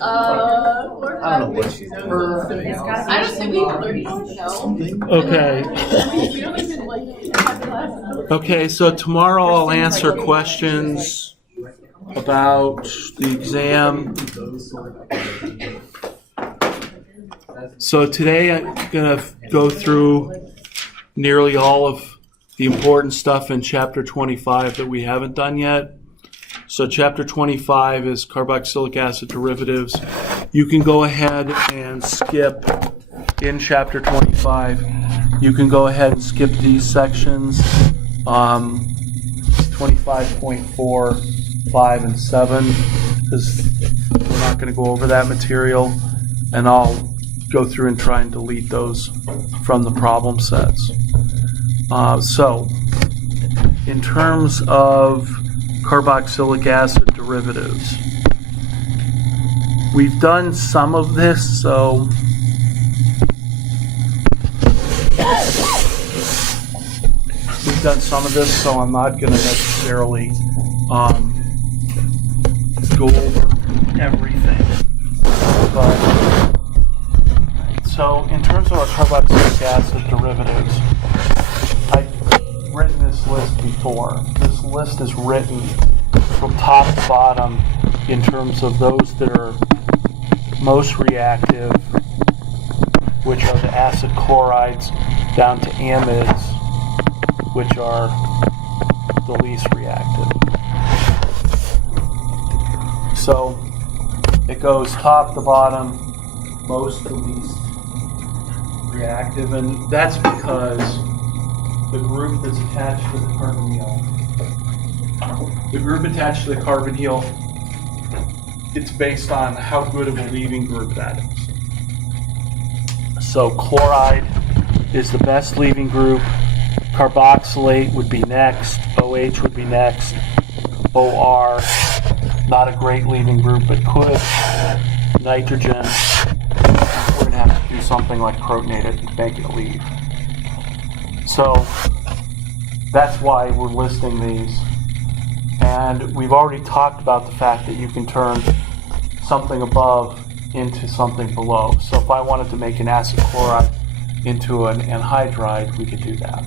I don't know what she's doing. I don't think we Okay. Okay, so tomorrow I'll answer questions about the exam. So today I'm going to go through nearly all of the important stuff in Chapter 25 that we haven't done yet. So Chapter 25 is carboxylic acid derivatives. You can go ahead and skip in Chapter 25. You can go ahead and skip these sections, 25.4, 5, and 7, because we're not going to go over that material, and I'll go through and try and delete those from the problem sets. So, in terms of carboxylic acid derivatives, we've done some of this, so I'm not going to necessarily go over everything. But so, in terms of our carboxylic acid derivatives, I've written this list before. This list is written from top to bottom in terms of those that are most reactive, which are the acid chlorides, down to amides, which are the least reactive. So it goes top to bottom, most to least reactive, and that's because the group that's attached to the carbonyl, it's based on how good of a leaving group that is. So chloride is the best leaving group. Carboxylate would be next. OH would be next. OR, not a great leaving group, but could. Nitrogen, we're going to have to do something like protonate it to make it leave. So that's why we're listing these. And we've already talked about the fact that you can turn something above into something below. So if I wanted to make an acid chloride into an anhydride, we could do that.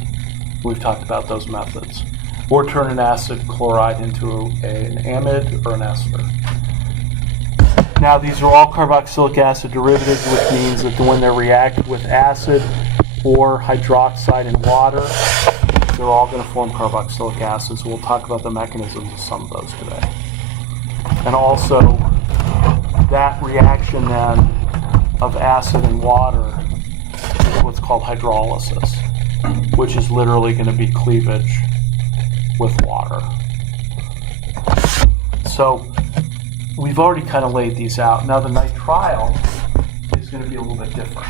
We've talked about those methods. Or turn an acid chloride into an amide or an ester. Now these are all carboxylic acid derivatives, which means that when they react with acid or hydroxide and water, they're all going to form carboxylic acids. We'll talk about the mechanisms of some of those today. And also, that reaction then of acid and water is what's called hydrolysis, which is literally going to be cleavage with water. So we've already kind of laid these out. Now the nitrile is going to be a little bit different.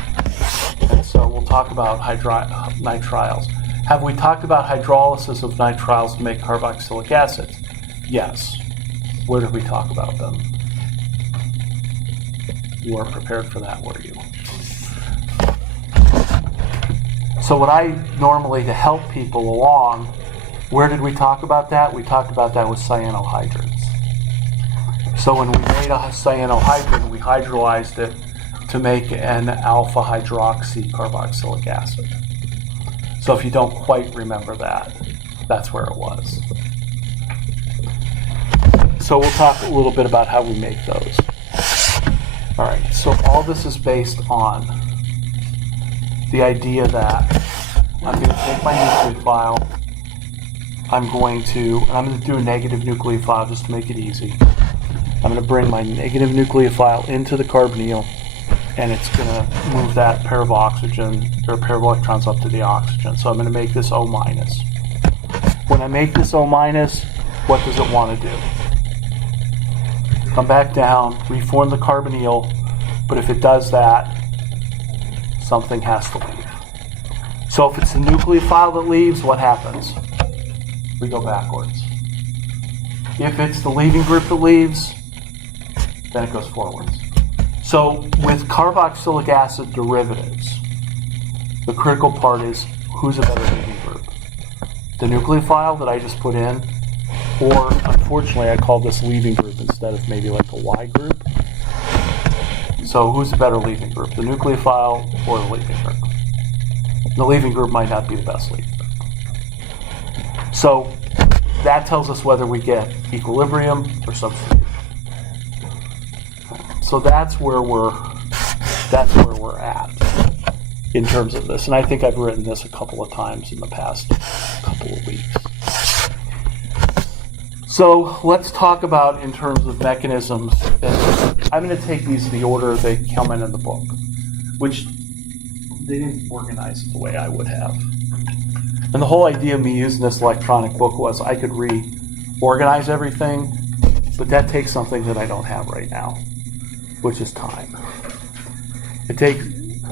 And so we'll talk about nitriles. Have we talked about hydrolysis of nitriles to make carboxylic acids? Yes. Where did we talk about them? You weren't prepared for that, were you? So what I normally, to help people along, where did we talk about that? We talked about that with cyanohydrins. So when we made a cyanohydrin, we hydrolyzed it to make an alpha hydroxy carboxylic acid. So if you don't quite remember that, that's where it was. So we'll talk a little bit about how we make those. All right, so all this is based on the idea that I'm going to take my nucleophile, I'm going to do a negative nucleophile just to make it easy. I'm going to bring my negative nucleophile into the carbonyl, and it's going to move that pair of oxygen, or pair of electrons up to the oxygen. So I'm going to make this O-. When I make this O-, what does it want to do? Come back down, reform the carbonyl, but if it does that, something has to leave. So if it's the nucleophile that leaves, what happens? We go backwards. If it's the leaving group that leaves, then it goes forwards. So with carboxylic acid derivatives, the critical part is who's a better leaving group? The nucleophile that I just put in, or unfortunately I call this leaving group instead of maybe like a Y group, So who's the better leaving group, the nucleophile or the leaving group? The leaving group might not be the best leaving group. So that tells us whether we get equilibrium or substitution. So that's where we're at in terms of this. And I think I've written this a couple of times in the past couple of weeks. So let's talk about in terms of mechanisms. I'm going to take these in the order they come in the book, which they didn't organize it the way I would have. And the whole idea of me using this electronic book was I could reorganize everything, but that takes something that I don't have right now, which is time.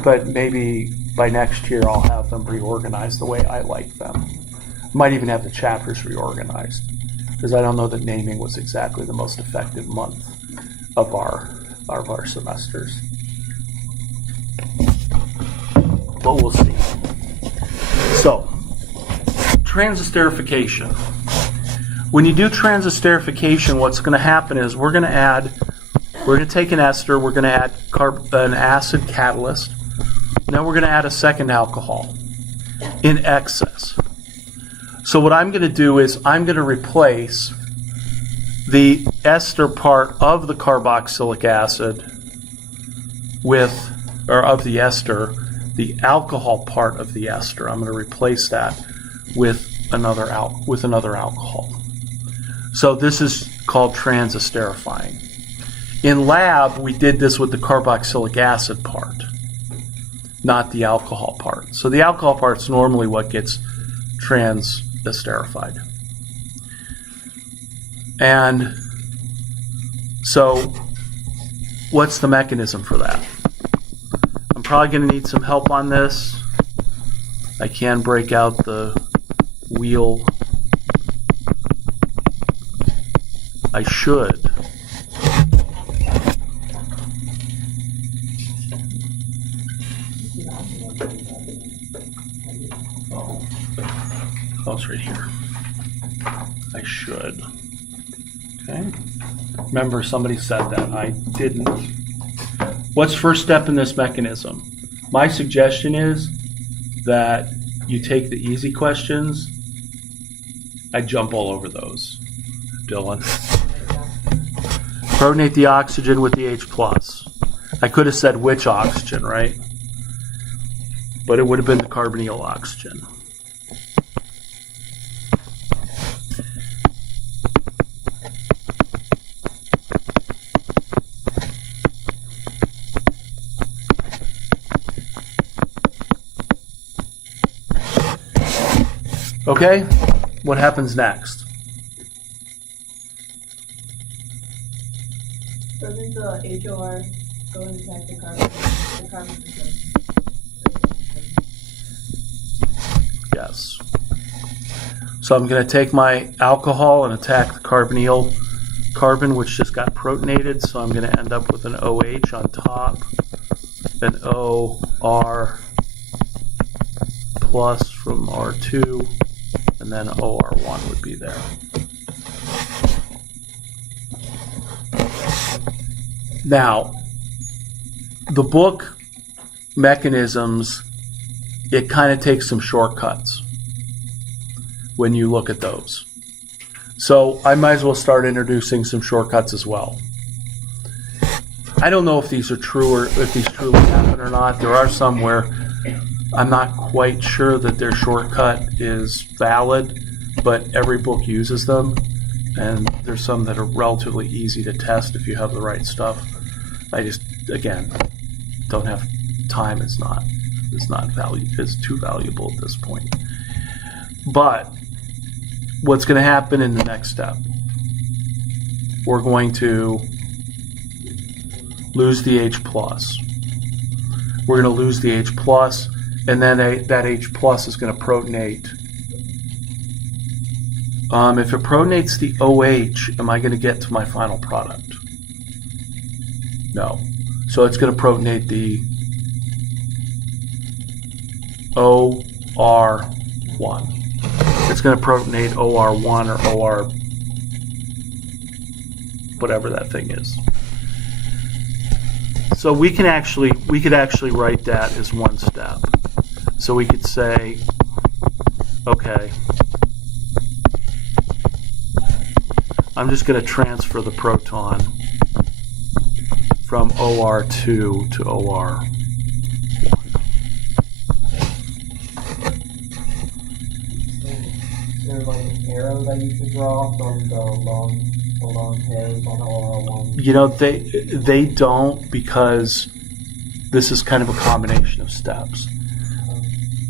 But maybe by next year I'll have them reorganized the way I like them. Might even have the chapters reorganized, because I don't know that naming was exactly the most effective month of our semesters. But we'll see. So, transesterification. When you do transesterification, what's going to happen is we're going to take an ester, we're going to add an acid catalyst, now we're going to add a second alcohol in excess. So what I'm going to do is I'm going to replace the ester part of the carboxylic acid of the ester, the alcohol part of the ester. I'm going to replace that with another alcohol. So this is called transesterifying. In lab, we did this with the carboxylic acid part, not the alcohol part. So the alcohol part is normally what gets transesterified. And so what's the mechanism for that? I'm probably going to need some help on this. I can break out the wheel. I should. Oh, it's right here. I should. Okay. Remember, somebody said that. I didn't. What's first step in this mechanism? My suggestion is that you take the easy questions. I jump all over those, Dylan. Protonate the oxygen with the H+. I could have said which oxygen, right? But it would have been the carbonyl oxygen. Okay, what happens next? Doesn't the HOR go and attack the carbon system? Yes. So I'm going to take my alcohol and attack the carbon, which just got protonated. So I'm going to end up with an OH on top, an OR plus from R2, and then OR1 would be there. Now, the book mechanisms, it kind of takes some shortcuts when you look at those. So I might as well start introducing some shortcuts as well. I don't know if these are true or if these truly happen or not. There are some where I'm not quite sure that their shortcut is valid, but every book uses them, and there's some that are relatively easy to test if you have the right stuff. I just, again, don't have time. It's too valuable at this point. But what's going to happen in the next step? We're going to lose the H+. We're going to lose the H+, and then that H+ is going to protonate. If it protonates the OH, am I going to get to my final product? No. So it's going to protonate the OR1. It's going to protonate OR1 or OR whatever that thing is. So we could actually write that as one step. So we could say, okay, I'm just going to transfer the proton from OR2 to OR. Is there like an arrow that you could draw from the long pairs on OR1? You know, they don't, because this is kind of a combination of steps.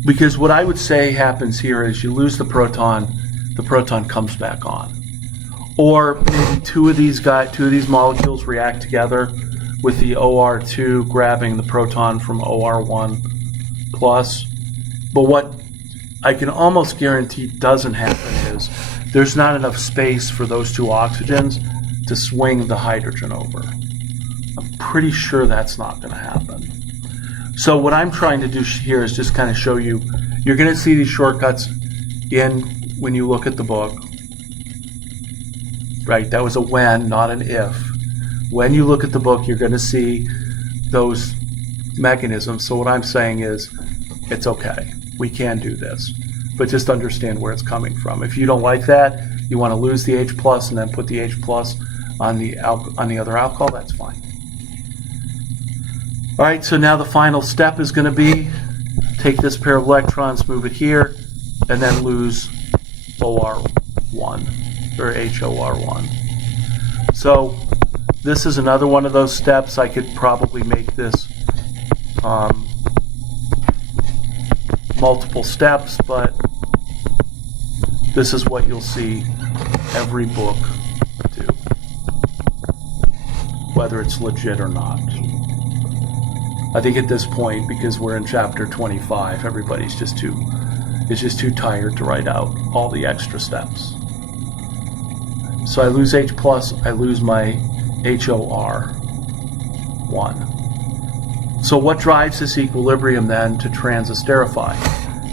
Because what I would say happens here is you lose the proton comes back on. Or maybe two of these molecules react together with the OR2 grabbing the proton from OR1 plus. But what I can almost guarantee doesn't happen is there's not enough space for those two oxygens to swing the hydrogen over. I'm pretty sure that's not going to happen. So what I'm trying to do here is just kind of show you, you're going to see these shortcuts when you look at the book. Right, that was a when, not an if. When you look at the book, you're going to see those mechanisms. So what I'm saying is, it's okay. We can do this. But just understand where it's coming from. If you don't like that, you want to lose the H plus and then put the H plus on the other alcohol, that's fine. All right, so now the final step is going to be take this pair of electrons, move it here, and then lose OR1. Or HOR1. So this is another one of those steps. I could probably make this multiple steps, but this is what you'll see every book do, whether it's legit or not. I think at this point, because we're in chapter 25, everybody's just too tired to write out all the extra steps. So I lose H plus, I lose my HOR1. So what drives this equilibrium then to transesterify?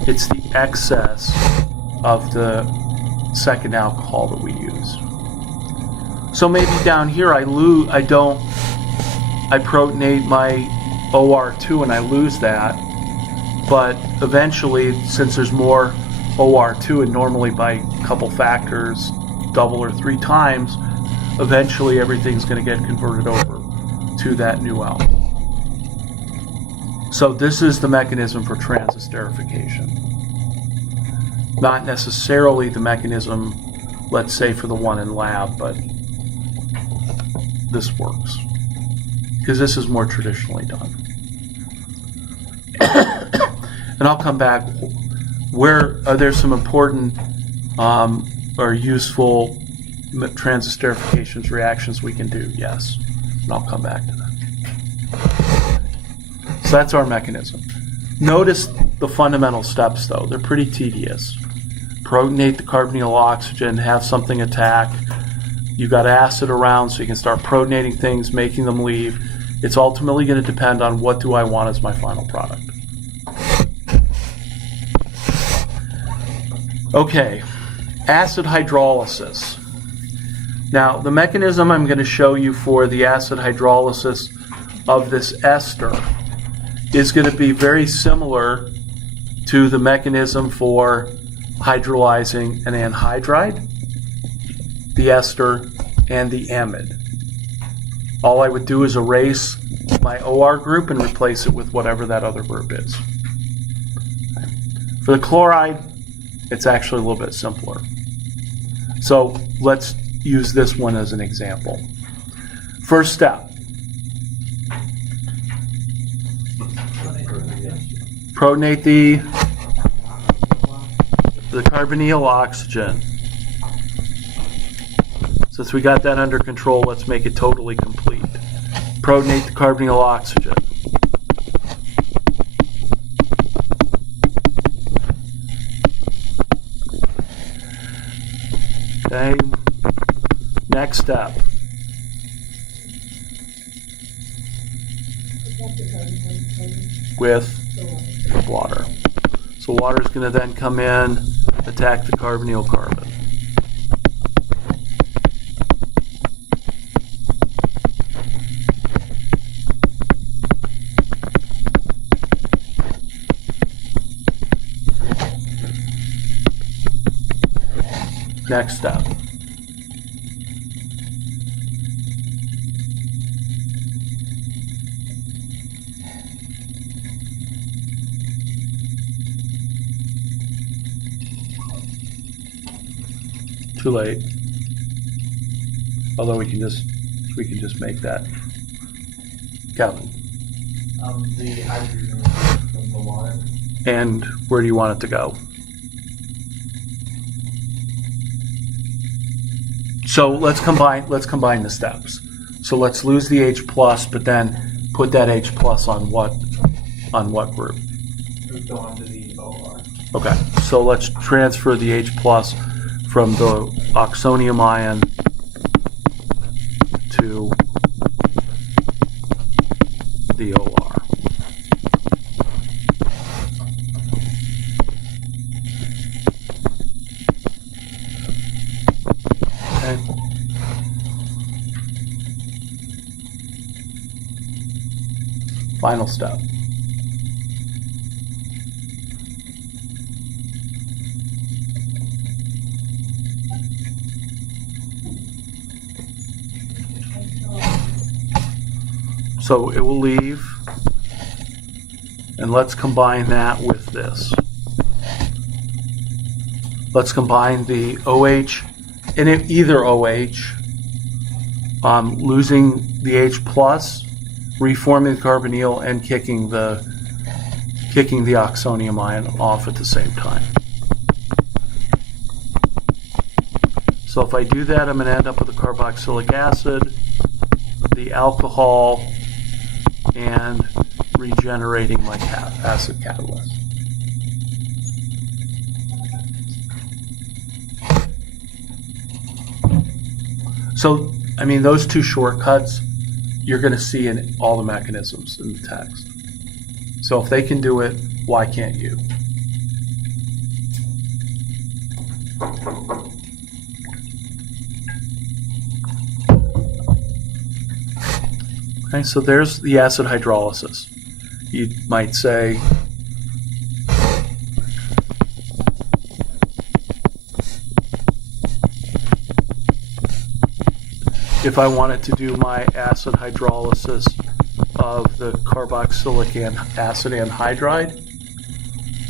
It's the excess of the second alcohol that we use. So maybe down here I protonate my OR2 and I lose that, but eventually, since there's more OR2, and normally by a couple factors, double or three times, eventually everything's going to get converted over to that new alcohol. So this is the mechanism for transesterification. Not necessarily the mechanism, let's say, for the one in lab, but this works because this is more traditionally done. And I'll come back. Where are there some important or useful transesterification reactions we can do? Yes, and I'll come back to that. So that's our mechanism. Notice the fundamental steps, though. They're pretty tedious. Protonate the carbonyl oxygen, have something attack. You've got acid around, so you can start protonating things, making them leave. It's ultimately going to depend on what do I want as my final product. Okay, acid hydrolysis. Now, the mechanism I'm going to show you for the acid hydrolysis of this ester is going to be very similar to the mechanism for hydrolyzing an anhydride, the ester, and the amide. All I would do is erase my OR group and replace it with whatever that other group is. For the chloride, it's actually a little bit simpler. So let's use this one as an example. First step. Protonate the carbonyl oxygen. Since we got that under control, let's make it totally complete. Protonate the carbonyl oxygen. Okay. Next step. With water. So water is going to then come in, attack the carbonyl carbon. Next step. Too late. Although we can just make that. Calvin. The hydrogen from the water. And where do you want it to go? So let's combine the steps. So let's lose the H plus, but then put that H plus on what group? It would go onto the OR. Okay, so let's transfer the H plus from the oxonium ion to the OR. Okay. Final step. So it will leave, and let's combine that with this. Let's combine the OH, and either OH, losing the H plus, reforming the carbonyl, and kicking the oxonium ion off at the same time. So if I do that, I'm going to end up with a carboxylic acid, the alcohol, and regenerating my acid catalyst. So, I mean, those two shortcuts, you're going to see in all the mechanisms in the text. So if they can do it, why can't you? Okay, so there's the acid hydrolysis. You might say, if I wanted to do my acid hydrolysis of the carboxylic acid anhydride,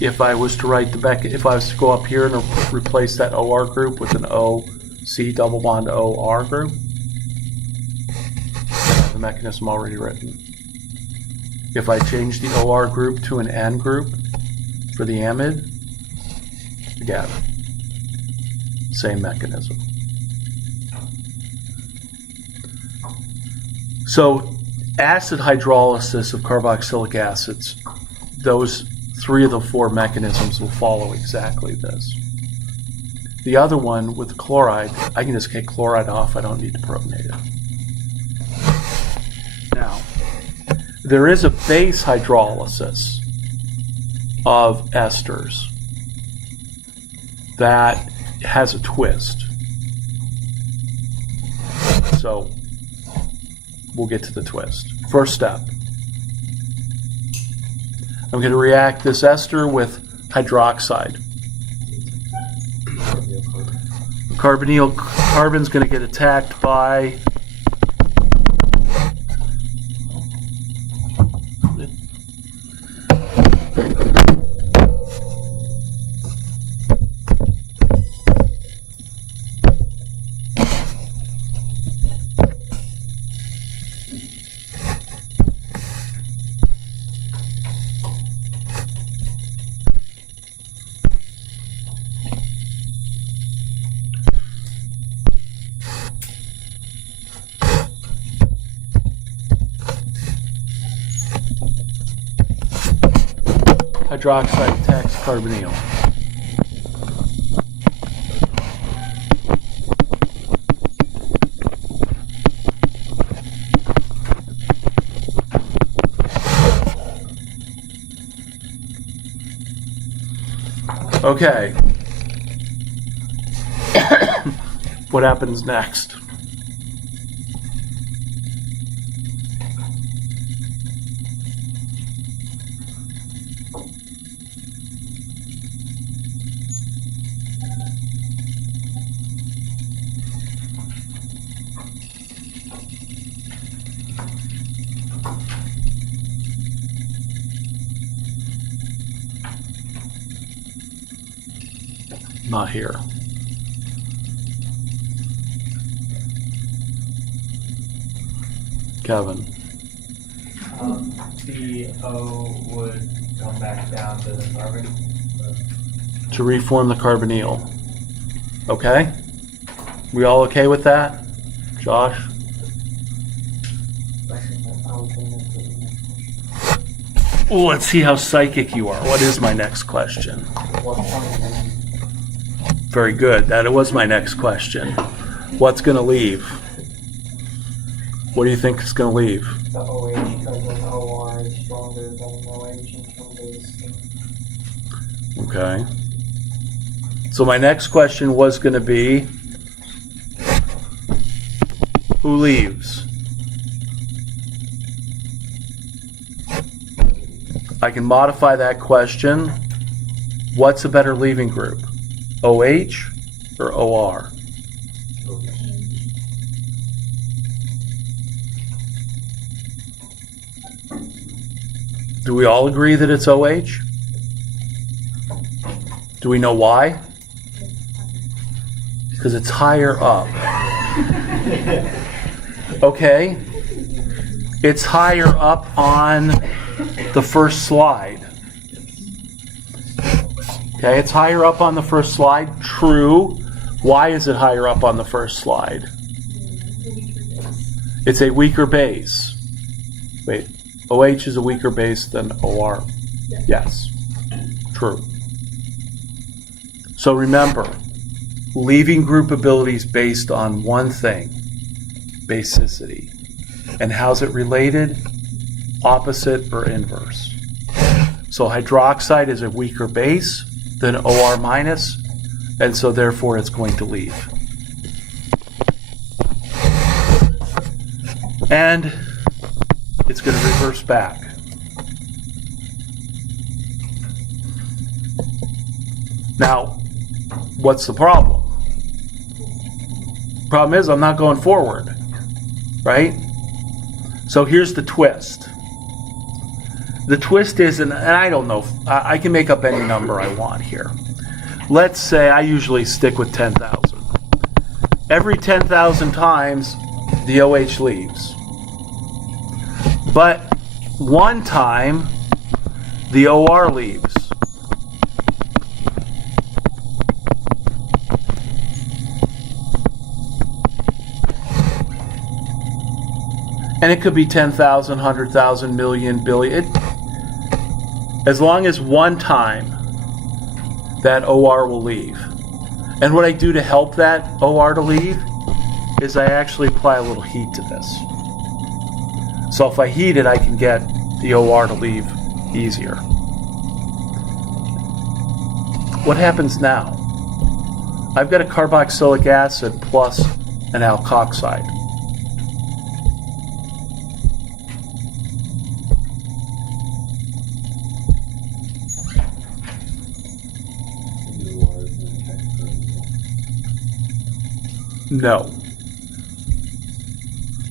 if I was to write if I was to go up here and replace that OR group with an OC double bond OR group, the mechanism already written. If I change the OR group to an N group for the amide, again, same mechanism. So acid hydrolysis of carboxylic acids, those 3 of the 4 mechanisms will follow exactly this. The other one with the chloride, I can just take chloride off, I don't need to protonate it. Now, there is a base hydrolysis of esters that has a twist. So we'll get to the twist. First step. I'm going to react this ester with hydroxide. Carbon's going to get attacked by hydroxide attacks carbonyl. Okay. What happens next? Not here. Kevin. The O would come back down to the carbon. To reform the carbonyl. Okay? We all okay with that? Josh? Ooh, let's see how psychic you are. What is my next question? Very good. That was my next question. What's going to leave? What do you think is going to leave? The OH, because an OR is stronger than an OH in some base. Okay. So my next question was going to be, who leaves? I can modify that question. What's a better leaving group? OH or OR? Do we all agree that it's OH? Do we know why? Because it's higher up. Okay? It's higher up on the first slide. Okay, it's higher up on the first slide. True. Why is it higher up on the first slide? It's a weaker base. Wait, OH is a weaker base than OR. Yes. True. So remember, leaving group ability is based on one thing, basicity. And how's it related? Opposite or inverse. So hydroxide is a weaker base than OR minus, and so therefore it's going to leave. And it's going to reverse back. Now, what's the problem? Problem is I'm not going forward, right? So here's the twist. The twist is, and I don't know, I can make up any number I want here. Let's say I usually stick with 10,000. Every 10,000 times, the OH leaves. But one time, the OR leaves. And it could be 10,000, 100,000, million, billion. As long as one time that OR will leave. And what I do to help that OR to leave is I actually apply a little heat to this. So if I heat it, I can get the OR to leave easier. What happens now? I've got a carboxylic acid plus an alkoxide. No.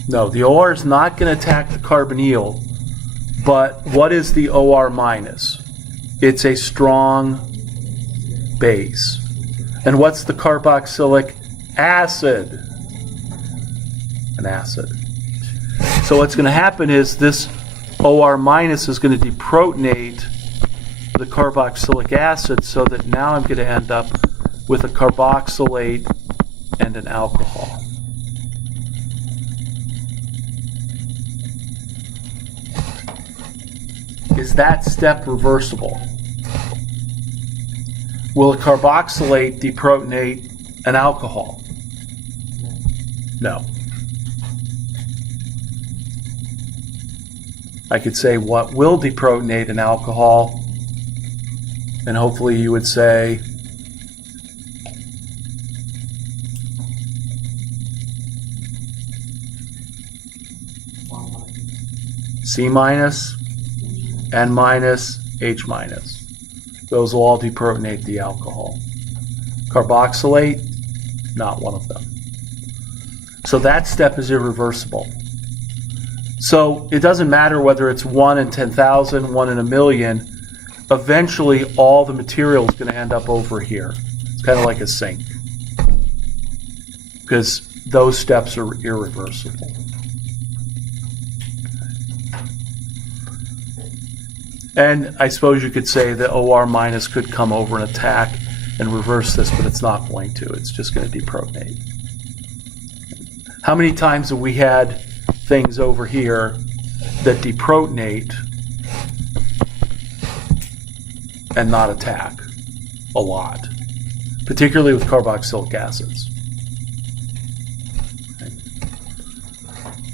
No, the OR is not going to attack the carbonyl, but what is the OR minus? It's a strong base. And what's the carboxylic acid? An acid. So what's going to happen is this OR minus is going to deprotonate the carboxylic acid so that now I'm going to end up with a carboxylate and an alcohol. Is that step reversible? Will a carboxylate deprotonate an alcohol? No. I could say what will deprotonate an alcohol, and hopefully you would say C minus, N minus, H minus. Those will all deprotonate the alcohol. Carboxylate, not one of them. So that step is irreversible. So it doesn't matter whether it's 1 in 10,000, 1 in a million. Eventually, all the material is going to end up over here. It's kind of like a sink, because those steps are irreversible. And I suppose you could say that OR minus could come over and attack and reverse this, but it's not going to. It's just going to deprotonate. How many times have we had things over here that deprotonate and not attack? A lot, particularly with carboxylic acids. Okay.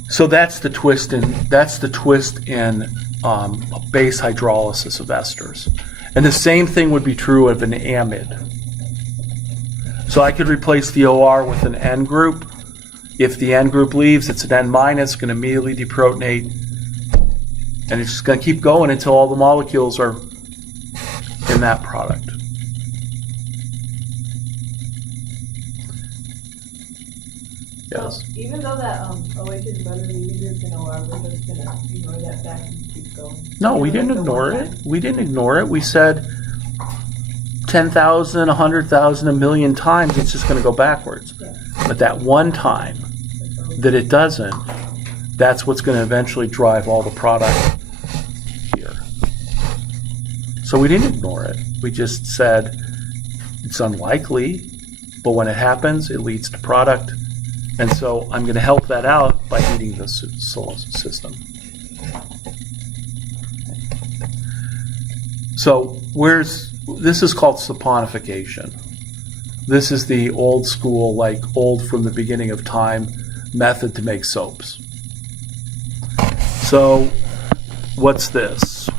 So that's the twist in base hydrolysis of esters, and the same thing would be true of an amide. So I could replace the OR with an N group. If the N group leaves, it's an N minus, going to immediately deprotonate, and it's just going to keep going until all the molecules are in that product. Yes. So even though that OH is better leaving group than OR, we're just gonna ignore that fact and keep going. No, we didn't ignore it. We didn't ignore it. We said 10,000, 100,000, a million times, it's just going to go backwards. Yeah. But that one time that it doesn't, that's what's going to eventually drive all the product here. So we didn't ignore it. We just said it's unlikely, but when it happens, it leads to product. And so I'm going to help that out by heating the system. So this is called saponification. This is the old school, like old from the beginning of time method to make soaps. So what's this?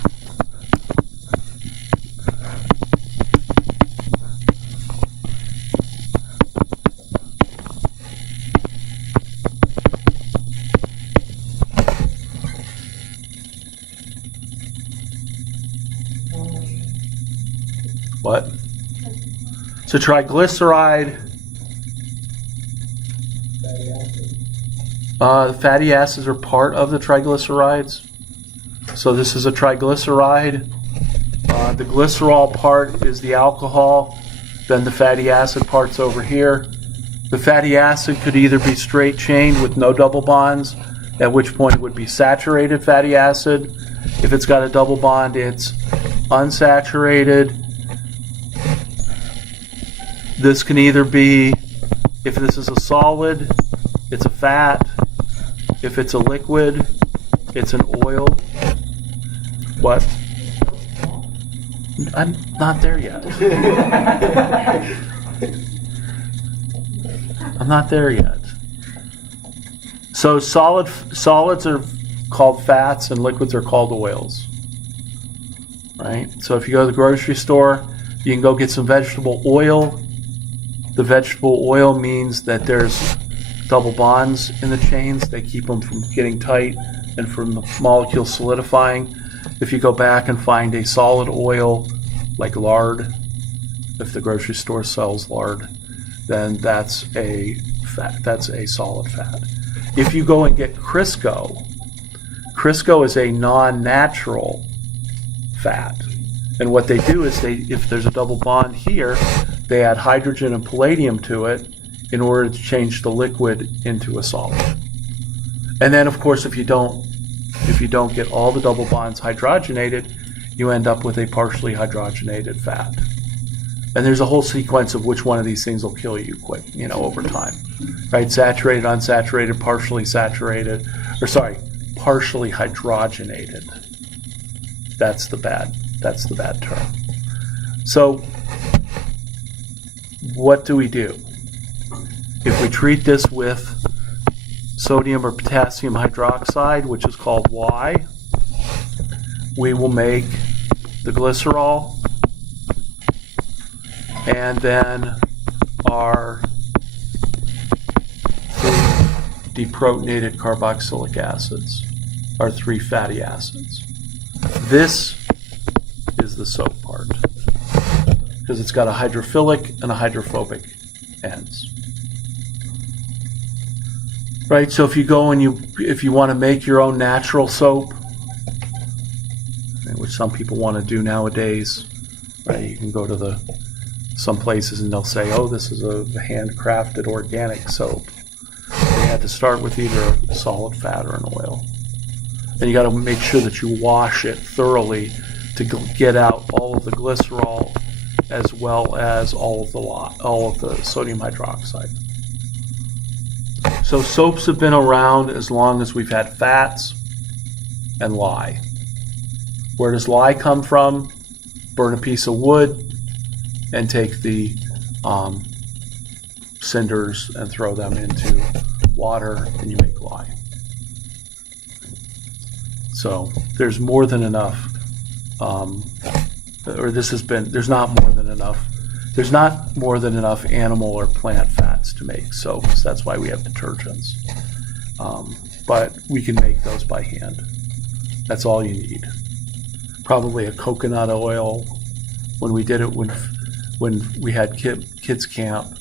What? So triglyceride, fatty acids are part of the triglycerides. So this is a triglyceride. The glycerol part is the alcohol. Then the fatty acid part's over here. The fatty acid could either be straight chain with no double bonds, at which point it would be saturated fatty acid. If it's got a double bond, it's unsaturated. This can either be, if this is a solid, it's a fat. If it's a liquid, it's an oil. What? I'm not there yet. I'm not there yet. So solids are called fats and liquids are called oils. Right? So if you go to the grocery store, you can go get some vegetable oil. The vegetable oil means that there's double bonds in the chains. They keep them from getting tight and from the molecule solidifying. If you go back and find a solid oil like lard, if the grocery store sells lard, then that's a fat. That's a solid fat. If you go and get Crisco, Crisco is a non-natural fat. And what they do is if there's a double bond here, they add hydrogen and palladium to it in order to change the liquid into a solid. And then, of course, if you don't get all the double bonds hydrogenated, you end up with a partially hydrogenated fat. And there's a whole sequence of which one of these things will kill you quick, over time. Right? Saturated, unsaturated, partially saturated, partially hydrogenated. That's the bad term. So what do we do? If we treat this with sodium or potassium hydroxide, which is called Y, we will make the glycerol and then our three deprotonated carboxylic acids, our three fatty acids. This is the soap part because it's got a hydrophilic and a hydrophobic ends. Right, so if you go and if you want to make your own natural soap, which some people want to do nowadays, right? You can go to some places and they'll say, oh, this is a handcrafted organic soap. They had to start with either a solid fat or an oil. And you got to make sure that you wash it thoroughly to get out all of the glycerol as well as all of the sodium hydroxide. So soaps have been around as long as we've had fats and lye. Where does lye come from? Burn a piece of wood and take the cinders and throw them into water and you make lye. So there's more than enough, there's not more than enough. There's not more than enough animal or plant fats to make soaps. That's why we have detergents. But we can make those by hand. That's all you need. Probably a coconut oil. When we did it, when we had kids camp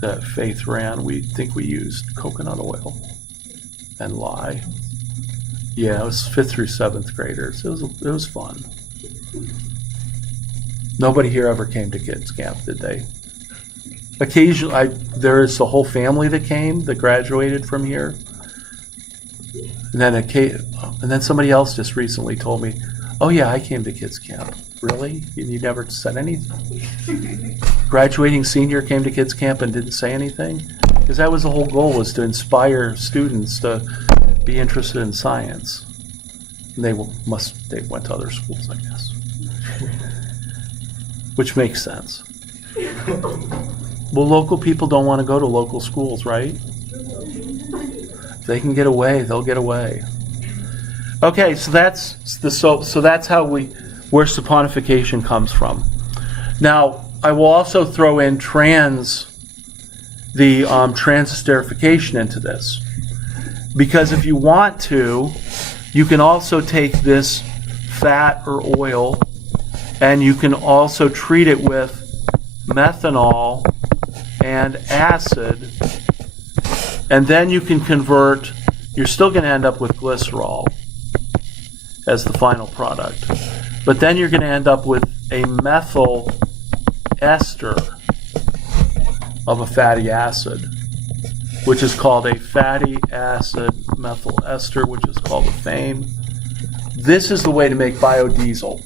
that Faith ran, we think we used coconut oil and lye. Yeah, it was 5th through 7th graders. It was fun. Nobody here ever came to kids camp, did they? Occasionally, there is a whole family that came that graduated from here, and then somebody else just recently told me, "Oh yeah, I came to kids camp." Really? You never said anything? Graduating senior came to kids camp and didn't say anything? Because that was the whole goal, was to inspire students to be interested in science. And they went to other schools, I guess. Which makes sense. Well, local people don't want to go to local schools, right? If they can get away, they'll get away. Okay, so that's the soap. So that's where saponification comes from. Now, I will also throw in transesterification into this, because if you want to, you can also take this fat or oil and you can also treat it with methanol and acid, and then you can convert. You're still going to end up with glycerol as the final product, but then you're going to end up with a methyl ester of a fatty acid, which is called a fatty acid methyl ester, which is called a FAME. This is the way to make biodiesel.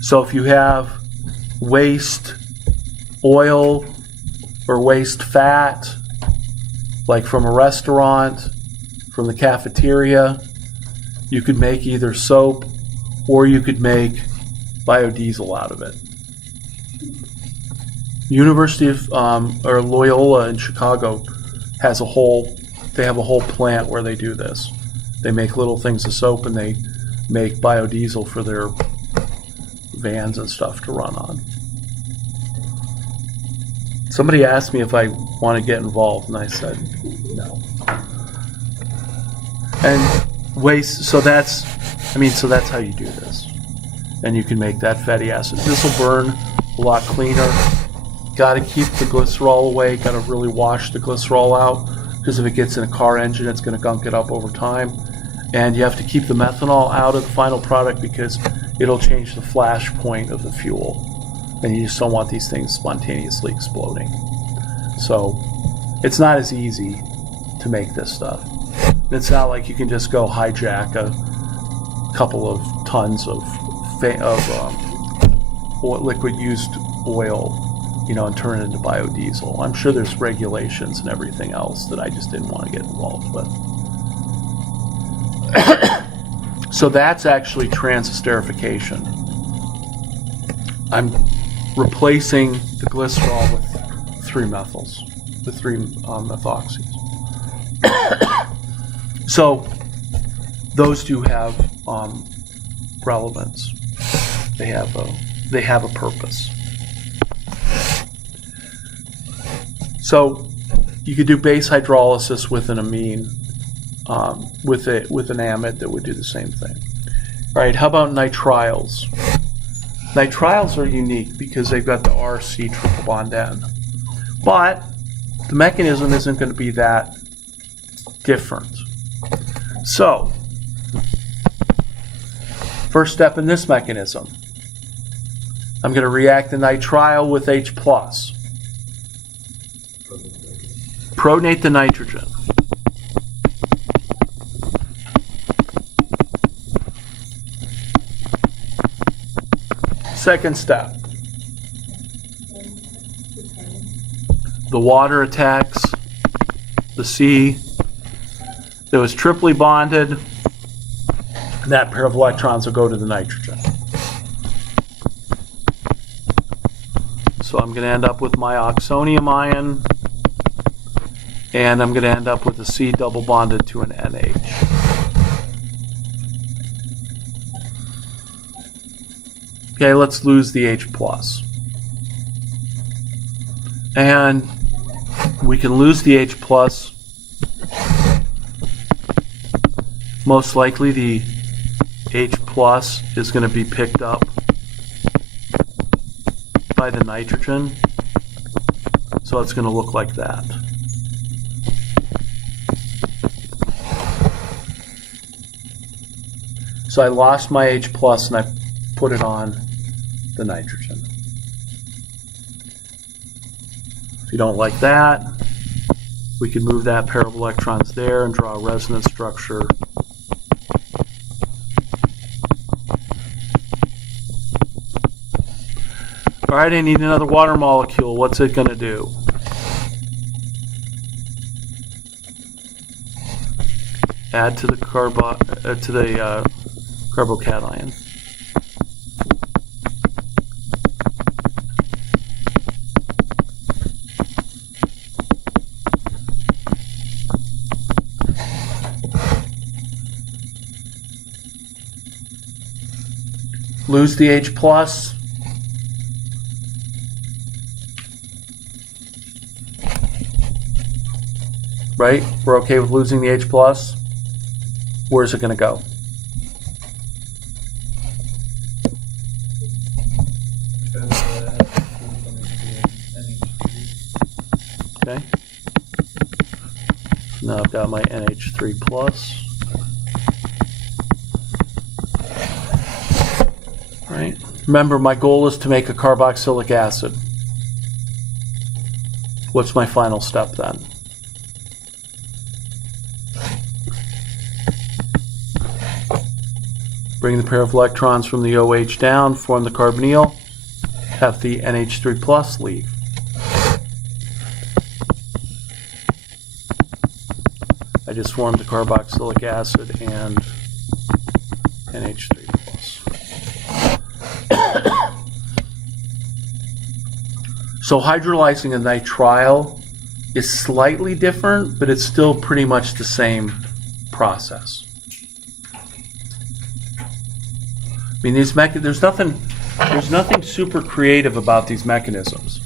So if you have waste oil or waste fat, like from a restaurant, from the cafeteria, you could make either soap or you could make biodiesel out of it. University of or Loyola in Chicago has they have a whole plant where they do this. They make little things of soap and they make biodiesel for their vans and stuff to run on. Somebody asked me if I want to get involved, and I said no. And waste, so that's how you do this. And you can make that fatty acid. This will burn a lot cleaner. Got to keep the glycerol away. Got to really wash the glycerol out, because if it gets in a car engine, it's going to gunk it up over time. And you have to keep the methanol out of the final product because it'll change the flash point of the fuel. And you just don't want these things spontaneously exploding. So it's not as easy to make this stuff. It's not like you can just go hijack a couple of tons of liquid used oil, and turn it into biodiesel. I'm sure there's regulations and everything else that I just didn't want to get involved with. So that's actually transesterification. I'm replacing the glycerol with 3 methyls, with 3 methoxys. So those do have relevance. They have a purpose. So you could do base hydrolysis with an amine, with an amide that would do the same thing. All right, how about nitriles? Nitriles are unique because they've got the RC triple bond N. But The mechanism isn't going to be that different. So, first step in this mechanism, I'm going to react the nitrile with H+. Protonate the nitrogen. Second step. The water attacks the C that was triply bonded, and that pair of electrons will go to the nitrogen. So I'm going to end up with my oxonium ion, and I'm going to end up with a C double bonded to an NH. Okay, let's lose the H+. And we can lose the H+. Most likely the H+ is going to be picked up by the nitrogen. So it's going to look like that. So I lost my H+ and I put it on the nitrogen. If you don't like that, we can move that pair of electrons there and draw a resonance structure. All right, I need another water molecule. What's it going to do? Add to the carbocation. Lose the H+. Right? We're okay with losing the H+. Where's it going to go? Okay. Now I've got my NH3+. Right. Remember, my goal is to make a carboxylic acid. What's my final step then? Bring the pair of electrons from the OH down, form the carbonyl, have the NH3+ leave. I just formed the carboxylic acid and NH3+. So hydrolyzing a nitrile is slightly different, but it's still pretty much the same process. I mean, there's nothing super creative about these mechanisms.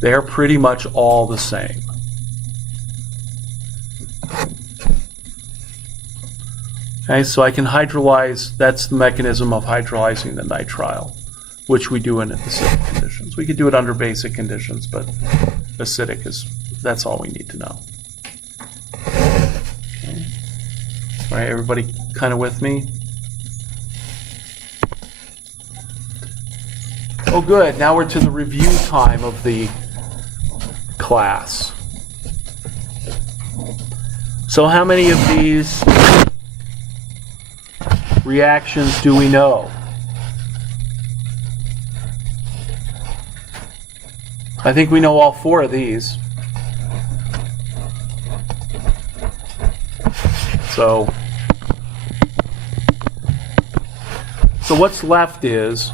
They're pretty much all the same. Okay, so I can hydrolyze. That's the mechanism of hydrolyzing the nitrile, which we do in acidic conditions. We could do it under basic conditions, but acidic that's all we need to know. Okay. All right, everybody kind of with me? Oh, good. Now we're to the review time of the class. So how many of these reactions do we know? I think we know all four of these. So what's left is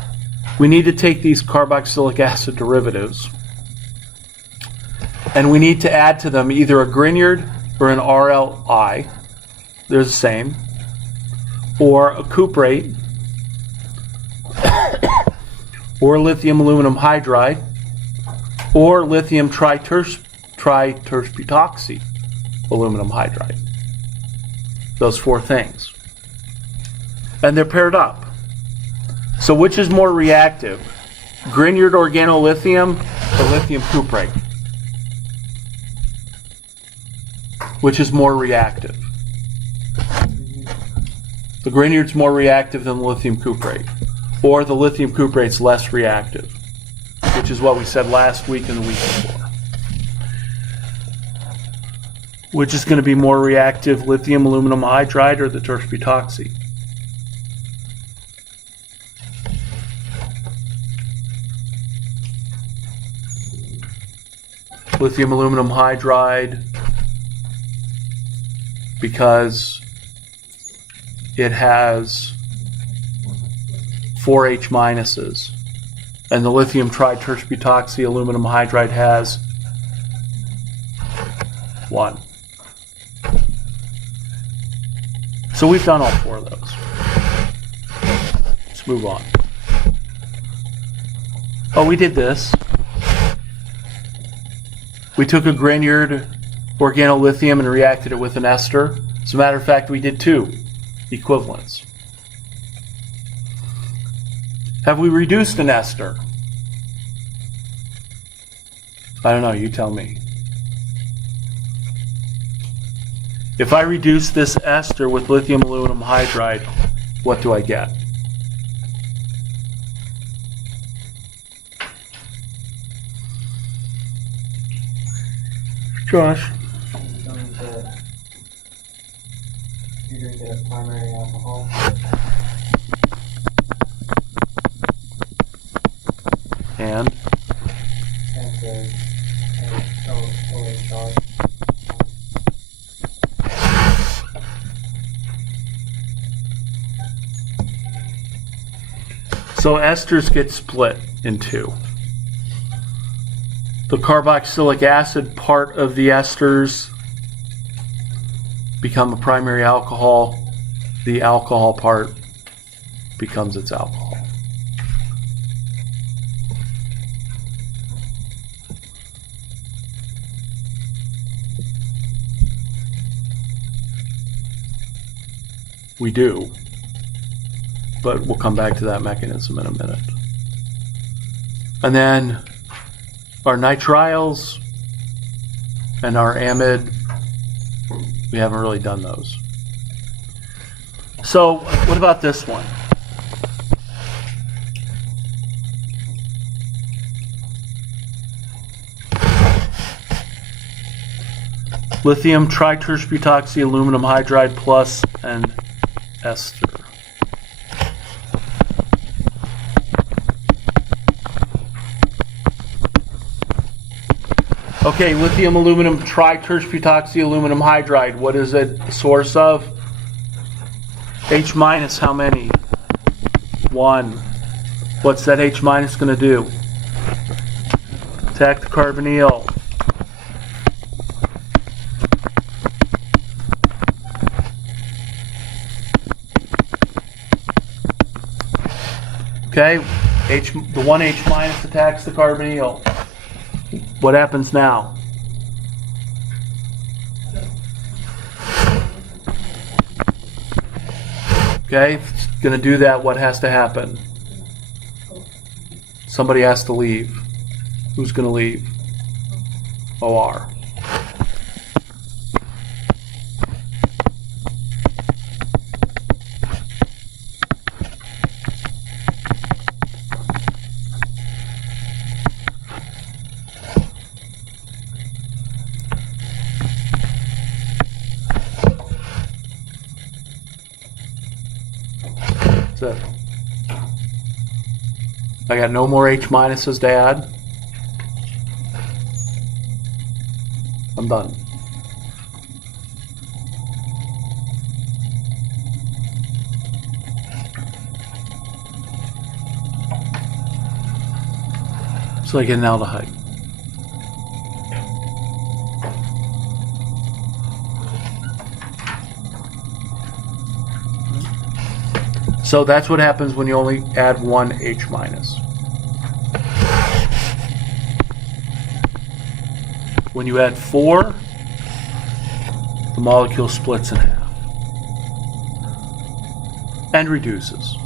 we need to take these carboxylic acid derivatives and we need to add to them either a Grignard or an RLI. They're the same. Or a cuprate or lithium aluminum hydride or lithium triterbutoxy aluminum hydride. Those four things. And they're paired up. So which is more reactive? Grignard organolithium or lithium cuprate? Which is more reactive? The Grignard's more reactive than the lithium cuprate. Or the lithium cuprate's less reactive, which is what we said last week and the week before. Which is going to be more reactive, lithium aluminum hydride or the terp-butoxy? Lithium aluminum hydride, because it has 4 H minuses, and the lithium triterp-butoxy aluminum hydride has 1. So we've done all 4 of those. Let's move on. Oh, we did this. We took a Grignard organolithium and reacted it with an ester. As a matter of fact, we did 2 equivalents. Have we reduced an ester? I don't know, you tell me. If I reduce this ester with lithium aluminum hydride, what do I get? Josh? You're going to get a primary alcohol. And? And OHR. So esters get split in 2. The carboxylic acid part of the esters become a primary alcohol. The alcohol part becomes its alcohol. We do, but we'll come back to that mechanism in a minute. And then our nitriles and our amide, we haven't really done those. So what about this one? Lithium triterp-butoxy aluminum hydride plus an ester. Okay, lithium aluminum triterp-butoxy aluminum hydride. What is it a source of? H minus, how many? 1. What's that H minus going to do? Attack the carbonyl. Okay, the 1 H minus attacks the carbonyl. What happens now? Okay, if it's going to do that, what has to happen? Somebody has to leave. Who's going to leave? OR. That's it. I got no more H minuses to add. I'm done. So I get an aldehyde. So that's what happens when you only add 1 H minus. When you add 4, the molecule splits in half and reduces.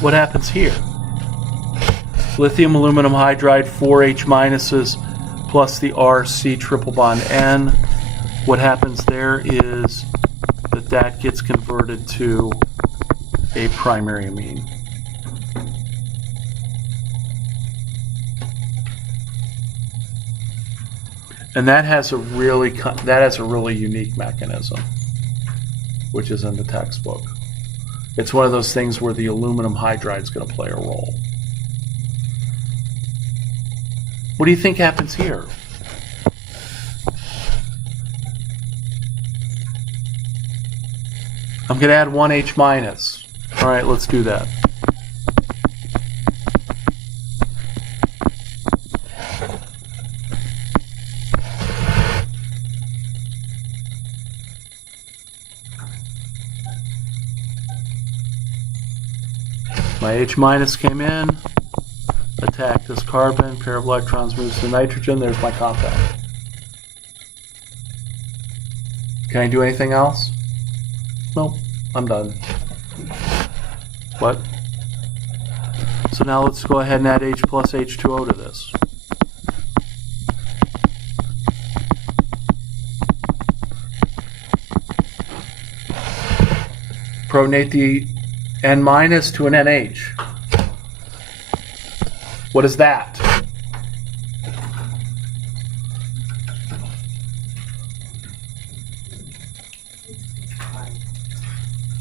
what happens here? Lithium aluminum hydride, 4 H minuses plus the RC triple bond N. What happens there is that gets converted to a primary amine. And that has a really unique mechanism, which is in the textbook. It's one of those things where the aluminum hydride is going to play a role. What do you think happens here? I'm going to add 1 H minus. All right, let's do that. My H minus came in, attacked this carbon, pair of electrons moves to nitrogen, there's my compound. Can I do anything else? Nope, I'm done. What? So now let's go ahead and add H plus H2O to this. Protonate the N minus to an NH. What is that?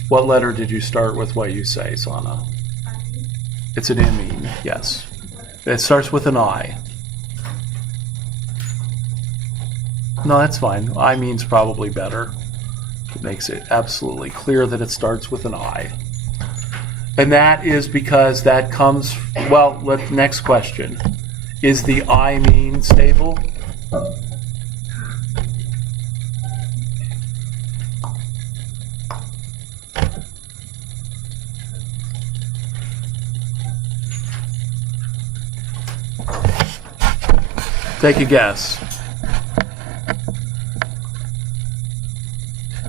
What letter did you start with what you say, Sana? It's an imine, yes. It starts with an I. No, that's fine. I means probably better. It makes it absolutely clear that it starts with an I. And that is because that comes, well, next question. Is the imine stable? Take a guess.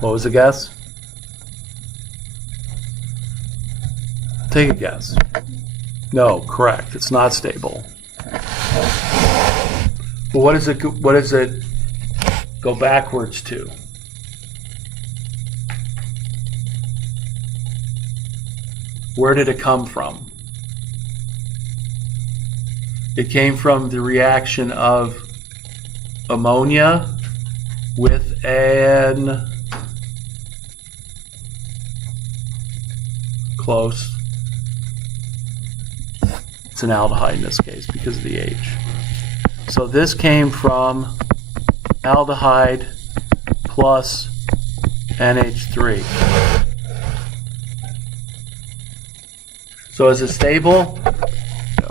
What was the guess? Take a guess. No, correct. It's not stable. But what does it go backwards to? Where did it come from? It came from the reaction of ammonia with an close. It's an aldehyde in this case because of the H. So this came from aldehyde plus NH3. So is it stable? No.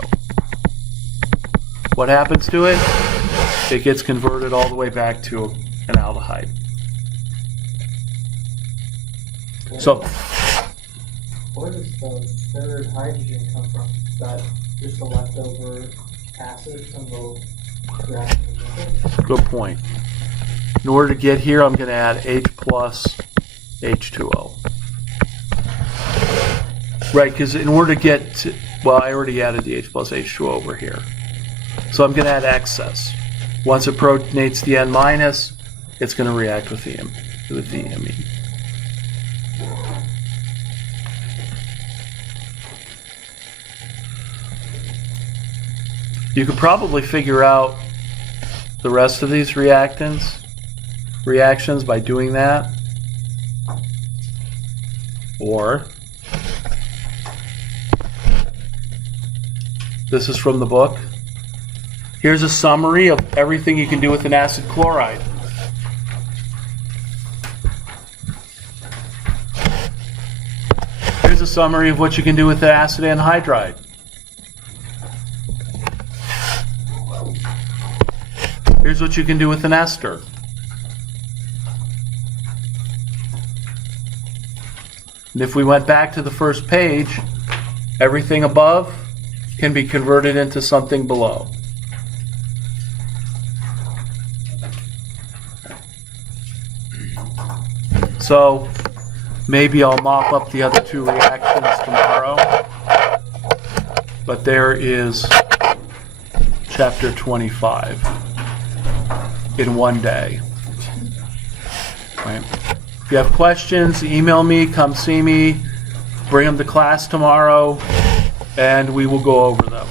What happens to it? It gets converted all the way back to an aldehyde. So where does the third hydrogen come from? Is that just a leftover acid from the reaction? Good point. In order to get here, I'm going to add H plus H2O. Right, because in order to get to, well, I already added the H plus H2O over here. So I'm going to add excess. Once it protonates the N minus, it's going to react with the amine. You could probably figure out the rest of these reactions by doing that. Or this is from the book. Here's a summary of everything you can do with an acid chloride. Here's a summary of what you can do with the acid anhydride. Here's what you can do with an ester. And if we went back to the first page, everything above can be converted into something below. So maybe I'll mop up the other two reactions tomorrow. but there is chapter 25 in one day. Right. If you have questions, email me, come see me, bring them to class tomorrow, and we will go over them.